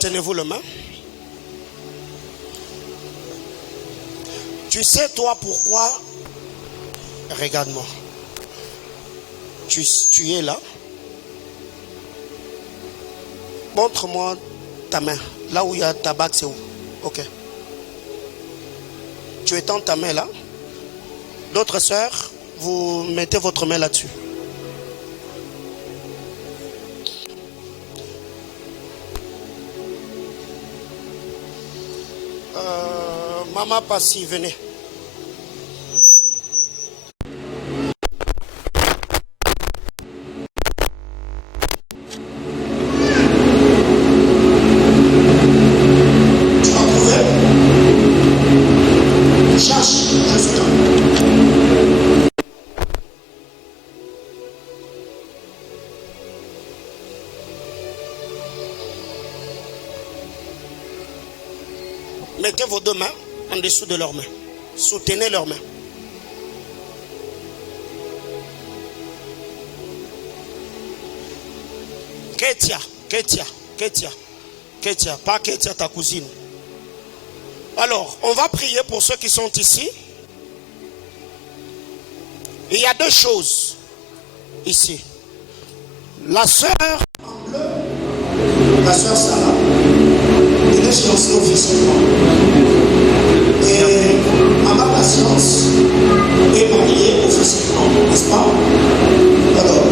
tenez-vous la main. Tu sais toi pourquoi? Regarde-moi. Tu es là. Montre-moi ta main. Là où il y a ta bague, c'est où? Ok. Tu étends ta main là. D'autres sœurs, vous mettez votre main là-dessus. Maman Passi, venez. Mettez vos deux mains en dessous de leurs mains. Soutenez leurs mains. Ketia, pas Ketia ta cousine. Alors, on va prier pour ceux qui sont ici. Il y a deux choses ici. La sœur Sarah, elle est fiancée officiellement. Et Maman Patience est mariée officiellement, n'est-ce pas? Alors,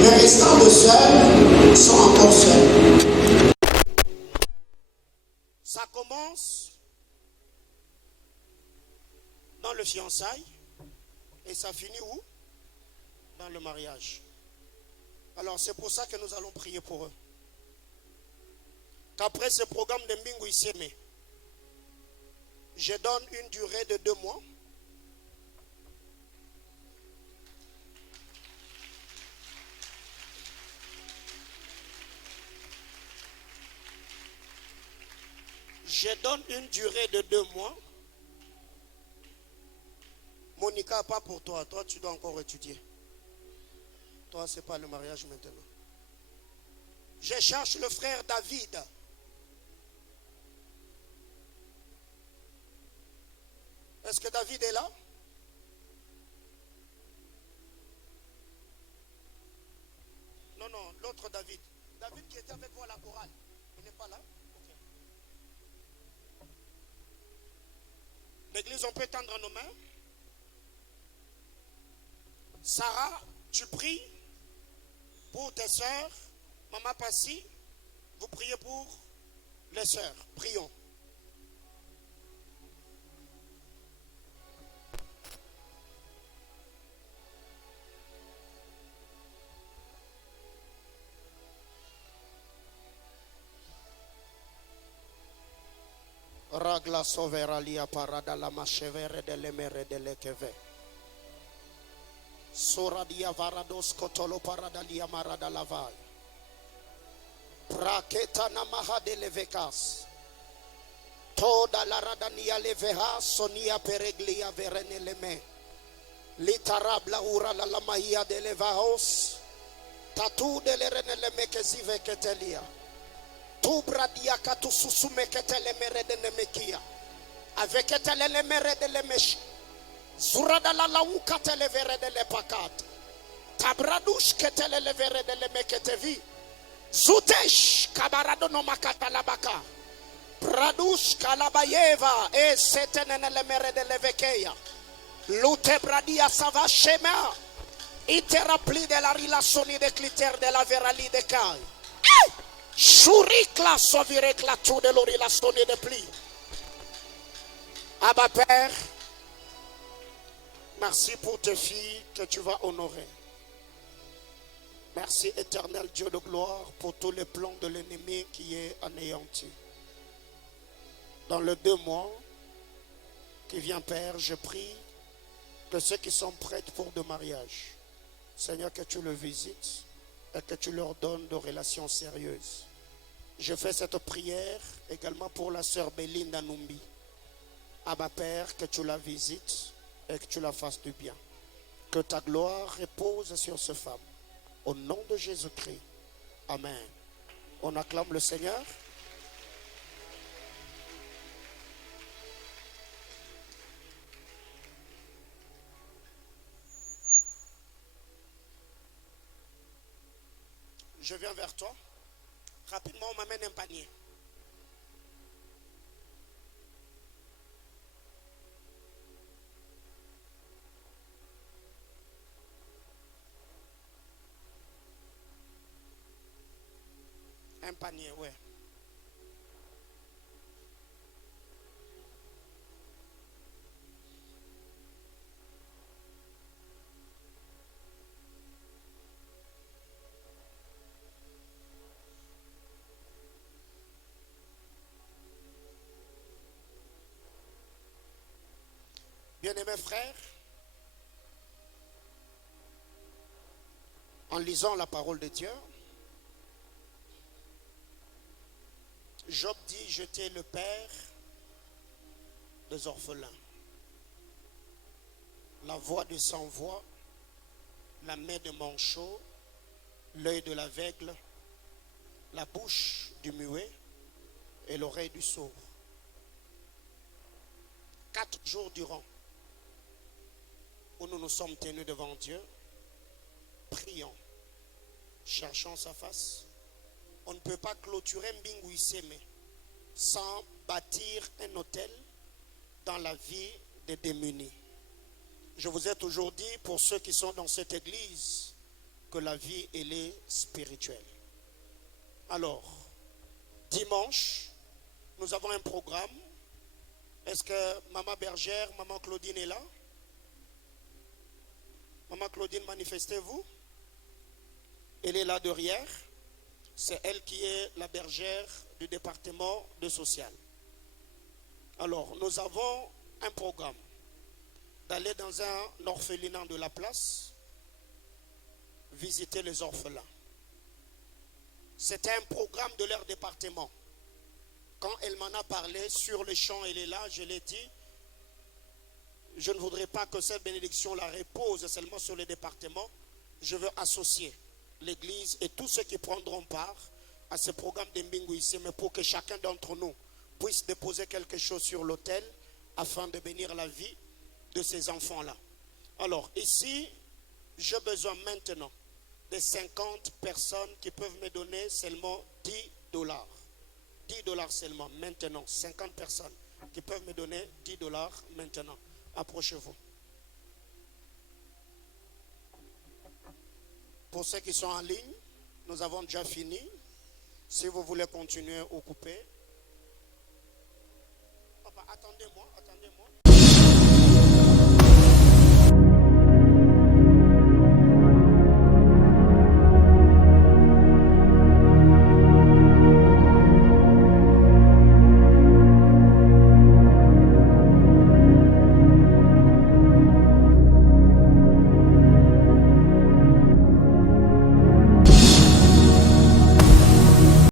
les restants de sœurs sont encore seuls. Ça commence dans le fiançailles et ça finit où? Dans le mariage. Alors c'est pour ça que nous allons prier pour eux. Qu'après ce programme de Mbingu Isieme, je donne une durée de 2 mois. Je donne une durée de 2 mois. Monica, pas pour toi. Toi, tu dois encore étudier. Toi, ce n'est pas le mariage maintenant. Je cherche le frère David. Est-ce que David est là? Non, l'autre David. David qui était avec vous à la chorale. Il n'est pas là? Ok. L'église, on peut tendre nos mains. Sarah, tu pries pour tes sœurs. Maman Passi, vous priez pour les sœurs. Prions. Ragla soveralia parada la machevere de l'emere de l'ekeve. Soradia varados kotolo paradalia marada lavai. Praketa namaha de levekas. Toda la radania leveha sonia pereglia verene leme. Litarabla ura la lamahia de levaos. Tatu de lerene leme kezive ketelia. Tu bradia katu susume ketele mere de nemekia. Avec ketele le mere de lemesh. Zurada la lauka tele vere de lepakat. Tabradush ketele le vere de lemeketevi. Zutesh kabarado no makata labaka. Pradush kalabayeva e setenene le mere de levekeya. Lute bradia sava shema. Ite rappli de la rilasoni de cliter de la verali de kai. Chourikla sovirekla tout de l'orilasoni de pli. Abba Père, merci pour tes filles que tu vas honorer. Merci éternel Dieu de gloire pour tous les plans de l'ennemi qui est anéanti. Dans les 2 mois qui vient Père, je prie que ceux qui sont prêts pour le mariage, Seigneur, que tu le visites et que tu leur donnes de relations sérieuses. Je fais cette prière également pour la sœur Belinda Numbi. Abba Père, que tu la visites et que tu la fasses du bien. Que ta gloire repose sur cette femme. Au nom de Jésus-Christ. Amen. On acclame le Seigneur. Je viens vers toi. Rapidement, on m'amène un panier. Un panier, ouais. Bien-aimés frères, en lisant la parole de Dieu, Job dit, j'étais le père des orphelins. La voix de sans-voix, la main de manchot, l'œil de l'aveugle, la bouche du muet et l'oreille du sourd. 4 jours durant, où nous nous sommes tenus devant Dieu, prions, cherchons sa face. On ne peut pas clôturer Mbingu Iseme sans bâtir un hôtel dans la vie des démunis. Je vous ai toujours dit, pour ceux qui sont dans cette église, que la vie, elle est spirituelle. Alors, dimanche, nous avons un programme. Est-ce que Maman Bergère, Maman Claudine est là? Maman Claudine, manifestez-vous. Elle est là derrière. C'est elle qui est la bergère du département de social. Alors, nous avons un programme d'aller dans un orphelinat de la place, visiter les orphelins. C'était un programme de leur département. Quand elle m'en a parlé sur le champ, elle est là, je l'ai dit, je ne voudrais pas que cette bénédiction la repose seulement sur le département. Je veux associer l'église et tous ceux qui prendront part à ce programme de Mbingu ici, mais pour que chacun d'entre nous puisse déposer quelque chose sur l'autel afin de bénir la vie de ces enfants-là. Alors, ici, j'ai besoin maintenant de 50 personnes qui peuvent me donner seulement 10 dollars. 10 dollars seulement, maintenant. 50 personnes qui peuvent me donner 10 dollars maintenant. Approchez-vous. Pour ceux qui sont en ligne, nous avons déjà fini. Si vous voulez continuer au coupé. Papa, attendez-moi.